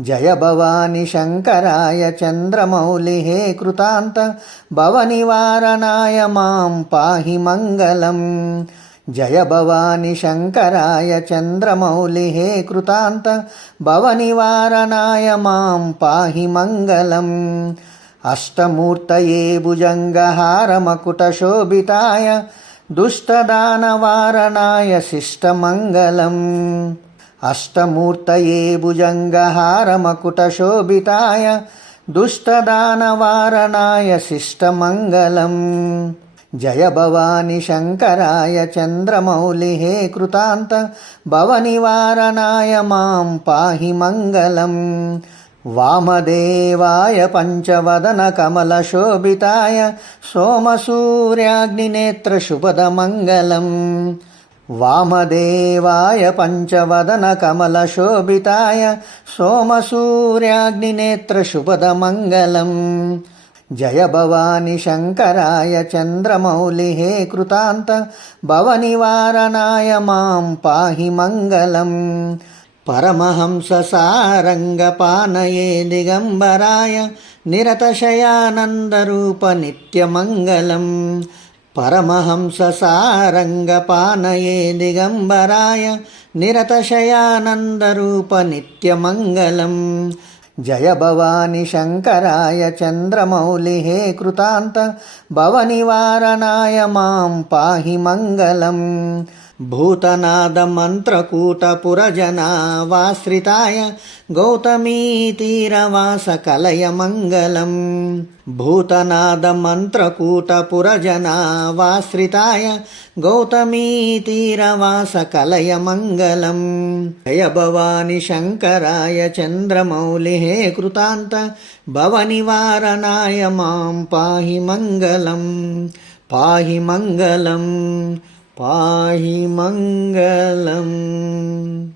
जय भवानी शंकराय चंद्रमौलि हे कृतांत भवनिवारणाय मां पाहि मंगलम्। जय भवानी शंकराय चंद्रमौलि हे कृतांत भवनिवारणाय मां पाहि मंगलम्। अष्टमूर्तये भुजंगहारमकुटशोभिताय दुष्टदानवारणाय शिष्टमंगलम्। अष्टमूर्तये भुजंगहारमकुटशोभिताय दुष्टदानवारणाय शिष्टमंगलम्। जय भवानी शंकराय चंद्रमौलि हे कृतांत भवनिवारणाय मां पाहि मंगलम्। वामदेवाय पंचवदनकमलशोभिताय सोमसूर्याग्निनेत्रशुभदमङ्गलम्। वामदेवाय पंचवदनकमलशोभिताय सोमसूर्याग्निनेत्रशुभदमङ्गलम्। जय भवानी शंकराय चंद्रमौलि हे कृतांत भवनिवारणाय मां पाहि मंगलम्। परमहंस सारंगपानये दिगंबराय निरतशयानंदरूप नित्यमंगलम्। परमहंस सारंगपानये दिगंबराय निरतशयानंदरूप नित्यमंगलम्। जय भवानी शंकराय चंद्रमौलि हे कृतांत भवनिवारणाय मां पाहि मंगलम्। भूतनाद मंत्रकूटपुरजनावाश्रिताय गौतमीतीरवास कलय मंगलम्। भूतनाद मंत्रकूटपुरजनावाश्रिताय गौतमीतीरवास कलय मंगलम्। जय भवानी शंकराय चंद्रमौलि हे कृतांत भवनिवारणाय मां पाहि मंगलम्। पाहि मंगलम् पाहि मंगलम्।